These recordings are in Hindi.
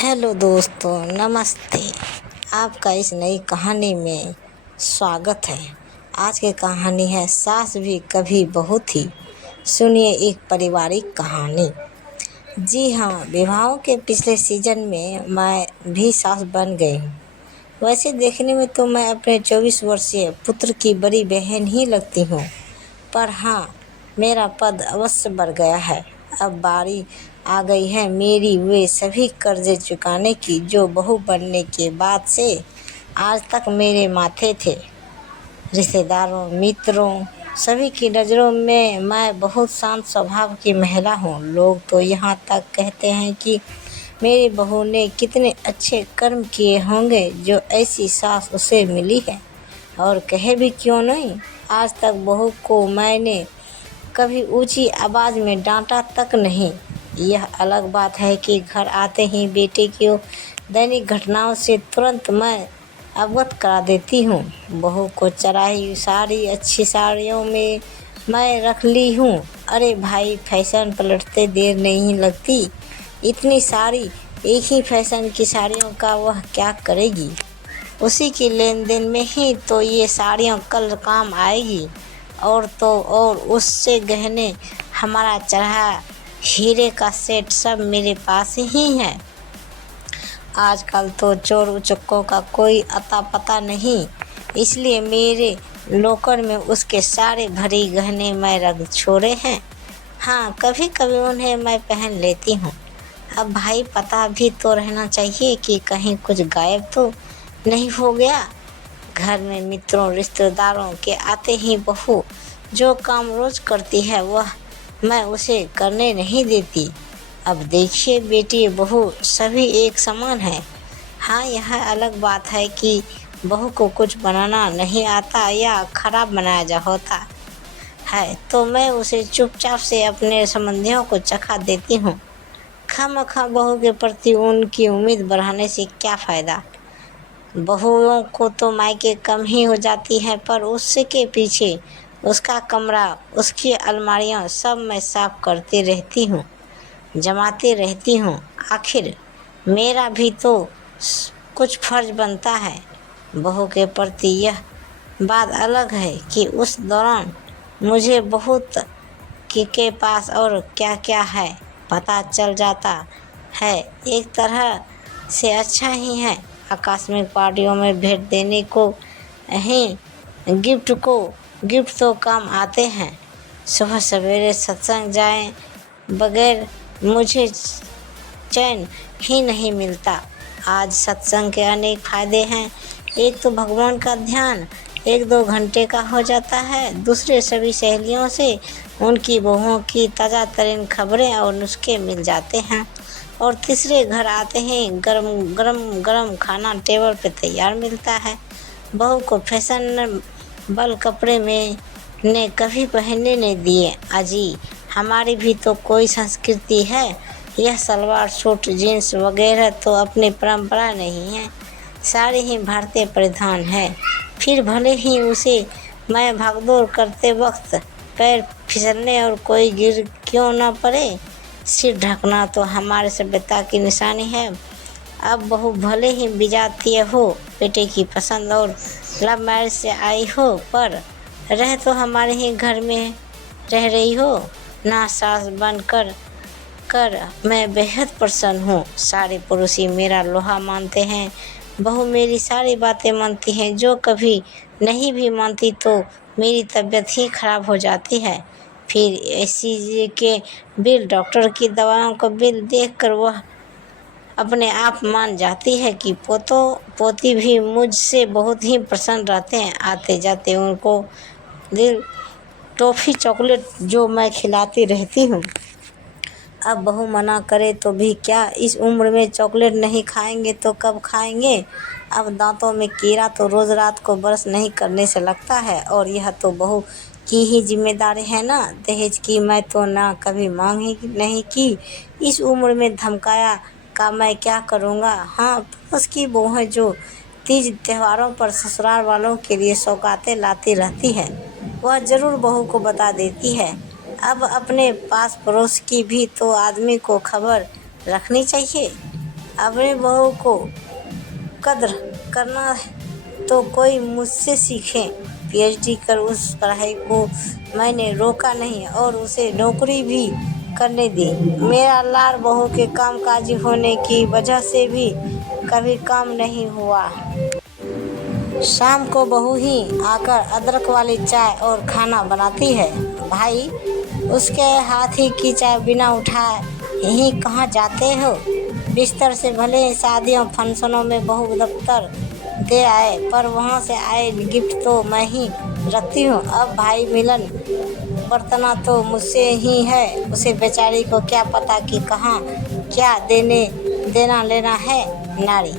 हेलो दोस्तों, नमस्ते। आपका इस नई कहानी में स्वागत है। आज की कहानी है सास भी कभी बहू थी। सुनिए एक पारिवारिक कहानी। जी हाँ, विवाहों के पिछले सीजन में मैं भी सास बन गई हूँ। वैसे देखने में तो मैं अपने 24 वर्षीय पुत्र की बड़ी बहन ही लगती हूँ, पर हाँ, मेरा पद अवश्य बढ़ गया है। अब बारी आ गई है मेरी वे सभी कर्जे चुकाने की जो बहू बनने के बाद से आज तक मेरे माथे थे। रिश्तेदारों, मित्रों, सभी की नज़रों में मैं बहुत शांत स्वभाव की महिला हूँ। लोग तो यहाँ तक कहते हैं कि मेरी बहू ने कितने अच्छे कर्म किए होंगे जो ऐसी सास उसे मिली है। और कहे भी क्यों नहीं, आज तक बहू को मैंने कभी ऊंची आवाज़ में डांटा तक नहीं। यह अलग बात है कि घर आते ही बेटे की दैनिक घटनाओं से तुरंत मैं अवगत करा देती हूँ। बहू को चढ़ाई सारी अच्छी साड़ियों में मैं रख ली हूँ। अरे भाई, फैशन पलटते देर नहीं लगती। इतनी सारी एक ही फैशन की साड़ियों का वह क्या करेगी? उसी की लेन देन में ही तो ये साड़ियाँ कल काम आएगी। और तो और उससे गहने, हमारा चढ़ा हीरे का सेट सब मेरे पास ही है। आजकल तो चोर उचक्कों का कोई अता पता नहीं, इसलिए मेरे लॉकर में उसके सारे भरी गहने मैं रख छोड़े हैं। हाँ, कभी कभी उन्हें मैं पहन लेती हूँ। अब भाई, पता भी तो रहना चाहिए कि कहीं कुछ गायब तो नहीं हो गया। घर में मित्रों रिश्तेदारों के आते ही बहू जो काम रोज करती है वह मैं उसे करने नहीं देती। अब देखिए बेटी बहू सभी एक समान है। हाँ, यह अलग बात है कि बहू को कुछ बनाना नहीं आता या खराब बनाया जा होता है तो मैं उसे चुपचाप से अपने संबंधियों को चखा देती हूँ। खामखा बहू के प्रति उनकी उम्मीद बढ़ाने से क्या फ़ायदा। बहुओं को तो मायके कम ही हो जाती है, पर उसके पीछे उसका कमरा, उसकी अलमारियाँ सब मैं साफ करती रहती हूँ, जमाती रहती हूँ। आखिर मेरा भी तो कुछ फर्ज बनता है बहू के प्रति। यह बात अलग है कि उस दौरान मुझे बहुत के पास और क्या क्या है पता चल जाता है। एक तरह से अच्छा ही है। आकस्मिक पार्टियों में भेंट देने को ही गिफ्ट तो काम आते हैं। सुबह सवेरे सत्संग जाए बगैर मुझे चैन ही नहीं मिलता। आज सत्संग के अनेक फायदे हैं। एक तो भगवान का ध्यान 1-2 घंटे का हो जाता है। दूसरे सभी सहेलियों से उनकी बहुओं की ताज़ा तरीन खबरें और नुस्खे मिल जाते हैं। और तीसरे, घर आते ही गरम खाना टेबल पे तैयार मिलता है। बहू को फैशनेबल कपड़े में ने कभी पहनने नहीं दिए। अजी, हमारी भी तो कोई संस्कृति है। यह सलवार सूट जीन्स वगैरह तो अपनी परंपरा नहीं है। साड़ी ही भारतीय परिधान है। फिर भले ही उसे मैं भागदौड़ करते वक्त पैर फिसलने और कोई गिर क्यों न पड़े। सिर ढकना तो हमारे सभ्यता की निशानी है। अब बहू भले ही विजातीय हो, बेटे की पसंद और लव मैरिज से आई हो, पर रह तो हमारे ही घर में रह रही हो ना। सास बन कर मैं बेहद प्रसन्न हूँ। सारे पड़ोसी मेरा लोहा मानते हैं। बहू मेरी सारी बातें मानती हैं। जो कभी नहीं भी मानती तो मेरी तबीयत ही खराब हो जाती है। फिर एसी के बिल, डॉक्टर की दवाओं का बिल देखकर वह अपने आप मान जाती है कि पोती भी मुझसे बहुत ही प्रसन्न रहते हैं। आते जाते उनको दिल टॉफ़ी चॉकलेट जो मैं खिलाती रहती हूँ। अब बहू मना करे तो भी क्या, इस उम्र में चॉकलेट नहीं खाएंगे तो कब खाएंगे। अब दांतों में कीड़ा तो रोज़ रात को ब्रश नहीं करने से लगता है। और यह तो बहू की ही जिम्मेदारी है ना। दहेज की मैं तो ना कभी मांग ही नहीं की। इस उम्र में धमकाया का मैं क्या करूँगा। हाँ, पड़ोस की बहू है जो तीज त्योहारों पर ससुराल वालों के लिए सौगातें लाती रहती है, वह ज़रूर बहू को बता देती है। अब अपने पास पड़ोस की भी तो आदमी को खबर रखनी चाहिए। अपनी बहू को कद्र करना तो कोई मुझसे सीखे। पीएचडी कर उस पढ़ाई को मैंने रोका नहीं और उसे नौकरी भी करने दी। मेरा लाड़ बहू के कामकाजी होने की वजह से भी कभी काम नहीं हुआ। शाम को बहू ही आकर अदरक वाली चाय और खाना बनाती है। भाई उसके हाथ ही की चाय बिना उठाए यहीं कहाँ जाते हो। बिस्तर से भले शादियों फंक्शनों में बहू दफ्तर दे आए, पर वहाँ से आए गिफ्ट तो मैं ही रखती हूँ। अब भाई मिलन बरतना तो मुझसे ही है। उसे बेचारी को क्या पता कि कहाँ क्या देना लेना है। नारी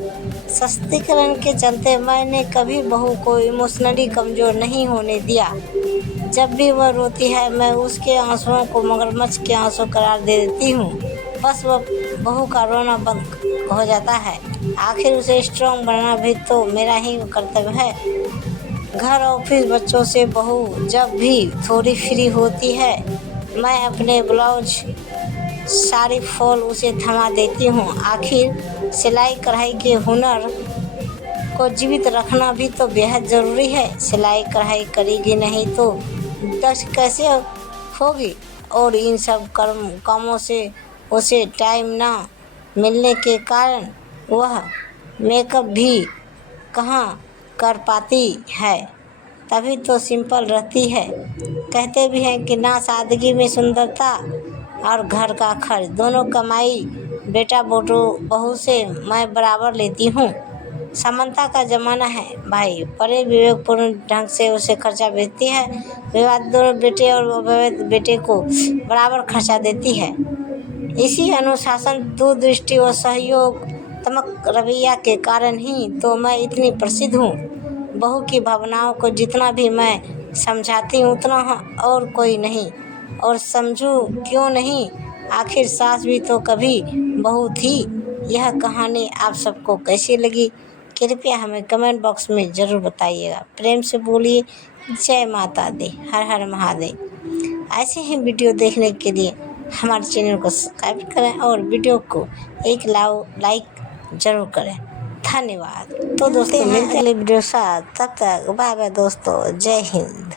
सशक्तिकरण के चलते मैंने कभी बहू को इमोशनली कमज़ोर नहीं होने दिया। जब भी वह रोती है मैं उसके आंसुओं को मगरमच्छ के आंसू करार दे देती हूँ। बस वह बहू का रोना बंद हो जाता है। आखिर उसे स्ट्रॉन्ग बनाना भी तो मेरा ही कर्तव्य है। घर ऑफिस बच्चों से बहू जब भी थोड़ी फ्री होती है मैं अपने ब्लाउज सारी फॉल उसे थमा देती हूँ। आखिर सिलाई कढ़ाई के हुनर को जीवित रखना भी तो बेहद ज़रूरी है। सिलाई कढ़ाई करेगी नहीं तो दक्ष कैसे होगी। और इन सब कामों से उसे टाइम ना मिलने के कारण वह मेकअप भी कहाँ कर पाती है, तभी तो सिंपल रहती है। कहते भी हैं कि ना सादगी में सुंदरता और घर का खर्च दोनों कमाई बेटा बहू से मैं बराबर लेती हूँ। समानता का ज़माना है भाई। बड़े विवेकपूर्ण ढंग से उसे खर्चा भेजती है। विवाद दोनों बेटे और अवैध बेटे को बराबर खर्चा देती है। इसी अनुशासन, दूरदृष्टि और सहयोगात्मक रवैया के कारण ही तो मैं इतनी प्रसिद्ध हूँ। बहू की भावनाओं को जितना भी मैं समझाती हूँ उतना और कोई नहीं, और समझूँ क्यों नहीं। आखिर सास भी तो कभी बहू थी। यह कहानी आप सबको कैसी लगी कृपया हमें कमेंट बॉक्स में ज़रूर बताइएगा। प्रेम से बोलिए जय माता दी, हर हर महादेव। ऐसे ही वीडियो देखने के लिए हमारे चैनल को सब्सक्राइब करें और वीडियो को एक लाइक ज़रूर करें। धन्यवाद। तो दोस्तों मिलते हैं अगले वीडियो के साथ। तब तक बाय बाय दोस्तों, जय हिंद।